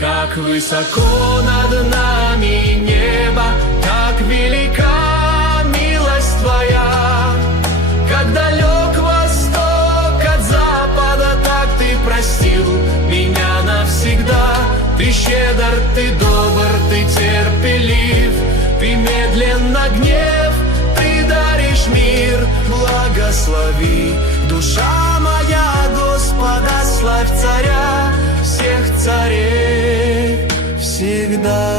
Как высоко над нами небо, как велика милость Твоя. Как далек восток от запада, так Ты простил меня навсегда. Ты щедр, Ты добр, Ты терпелив, Ты медленно гнев, Ты даришь мир. Благослови, душа моя, Господа, славь Царя всех царей всегда.